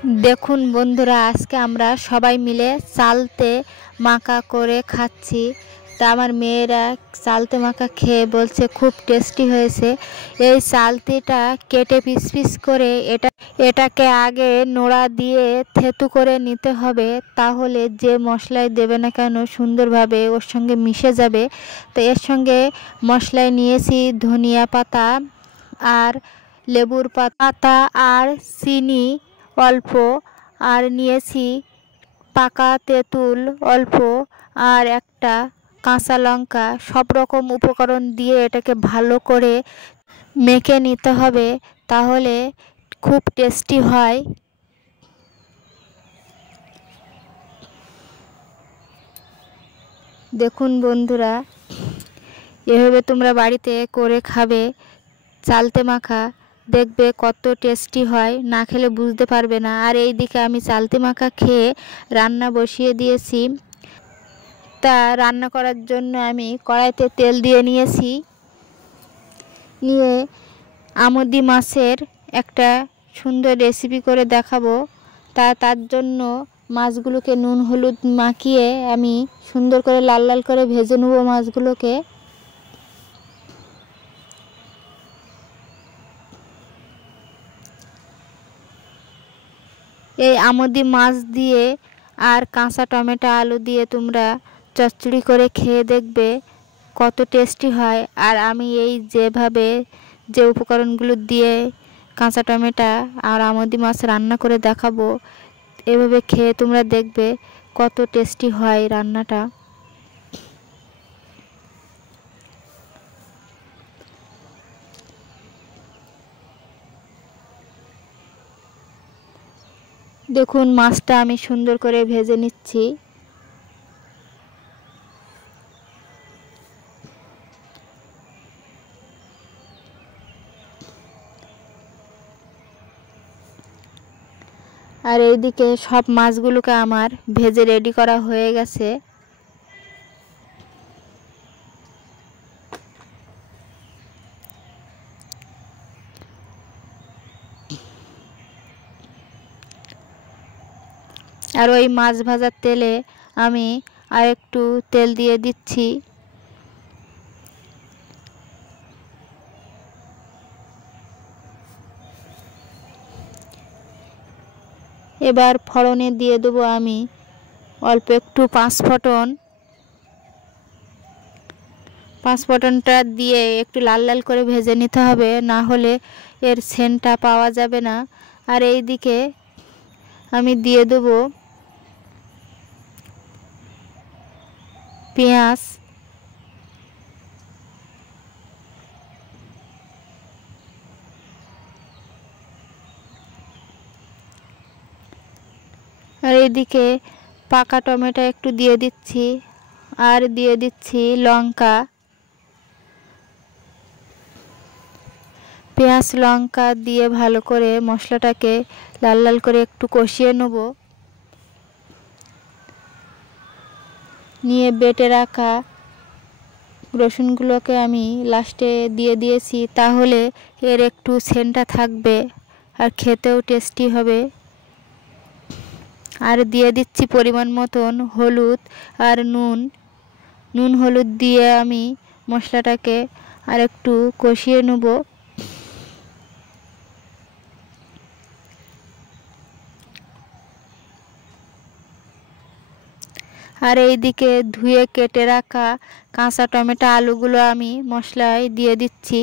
দেখুন বন্ধুরা, আজকে আমরা সবাই মিলে চালতে মাখা করে খাচ্ছি। তা আমার মেয়েরা চালতে মাখা খেয়ে বলছে খুব টেস্টি হয়েছে। এই চালতিটা কেটে পিস পিস করে এটাকে আগে নোড়া দিয়ে থেতু করে নিতে হবে, তাহলে যে মশলাই দেবে না কেন সুন্দরভাবে ওর সঙ্গে মিশে যাবে। তো এর সঙ্গে মশলায় নিয়েছি ধনিয়া পাতা আর লেবুর পাতা আর চিনি অল্প, আর নিয়েছি পাকা তেঁতুল অল্প, আর একটা কাঁচা লঙ্কা। সব রকম উপকরণ দিয়ে এটাকে ভালো করে মেখে নিতে হবে, তাহলে খুব টেস্টি হয়। দেখুন বন্ধুরা, এভাবে তোমরা বাড়িতে করে খাবে চালতে মাখা, দেখবে কত টেস্টি হয়, না খেলে বুঝতে পারবে না। আর এই দিকে আমি চালতে মাখা খেয়ে রান্না বসিয়ে দিয়েছি। তা রান্না করার জন্য আমি কড়াইতে তেল দিয়ে নিয়েছি, নিয়ে আমুদি মাছের একটা সুন্দর রেসিপি করে দেখাবো। তার জন্য মাছগুলোকে নুন হলুদ মাখিয়ে আমি সুন্দর করে লাল লাল করে ভেজে নেব মাছগুলোকে। এই আমুদি মাছ দিয়ে আর কাঁচা টমেটো আলু দিয়ে তোমরা চচ্চড়ি করে খেয়ে দেখবে কত টেস্টি হয়। আর আমি এই যেভাবে যে উপকরণগুলো দিয়ে কাঁচা টমেটো আর আমুদি মাছ রান্না করে দেখাবো, এভাবে খেয়ে তোমরা দেখবে কত টেস্টি হয় রান্নাটা। দেখুন মাছটা আমি সুন্দর করে ভেজে নিচ্ছি। আর এইদিকে সব মাছগুলোকে আমার ভেজে রেডি করা হয়ে গেছে। আর ওই মাছ ভাজার তেলে আমি আর একটু তেল দিয়ে দিচ্ছি। এবার ফোড়নে দিয়ে দেবো আমি অল্প একটু পাঁচফোড়নটা দিয়ে একটু লাল লাল করে ভেজে নিতে হবে, না হলে এর সেন্টটা পাওয়া যাবে না। আর এই দিকে আমি দিয়ে দেবো পেঁয়াজ, আর এইদিকে পাকা টমেটো একটু দিয়ে দিচ্ছি, আর দিয়ে দিচ্ছি লঙ্কা। পেঁয়াজ লঙ্কা দিয়ে ভালো করে মশলাটাকে লাল লাল করে একটু কষিয়ে নেব। নিয়ে বেটে রাখা রসুনগুলোকে আমি লাস্টে দিয়ে দিয়েছি, তাহলে এর একটু সেন্টটা থাকবে আর খেতেও টেস্টি হবে। আর দিয়ে দিচ্ছি পরিমাণ মতন হলুদ আর নুন হলুদ দিয়ে আমি মশলাটাকে আর একটু কষিয়ে নেব। আর এইদিকে ধুয়ে কেটে রাখা কাঁচা টমেটো আলুগুলো আমি মশলায় দিয়ে দিচ্ছি।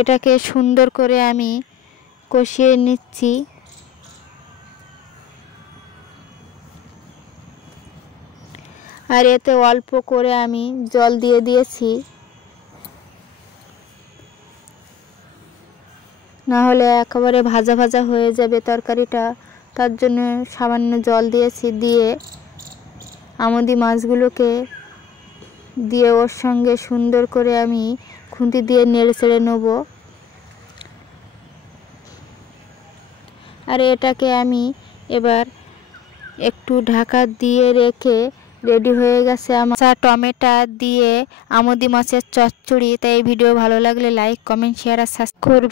এটাকে সুন্দর করে আমি কষিয়ে নিচ্ছি। আর এতে অল্প করে আমি জল দিয়ে দিয়েছি, না হলে একেবারে ভাজা ভাজা হয়ে যাবে তরকারিটা। তার জন্য সামান্য জল দিয়েছি, দিয়ে আমুদি মাছগুলোকে দিয়ে ওর সঙ্গে সুন্দর করে আমি খুন্তি দিয়ে নেড়ে চেড়ে নেব। আর এটাকে আমি এবার একটু ঢাকা দিয়ে রেখে রেডি হয়ে গেছে আমার টমেটো দিয়ে আমুদি মাছের চচ্চড়ি। তাই এই ভিডিও ভালো লাগলে লাইক, কমেন্ট, শেয়ার আর সাবস্ক্রাইব করবে।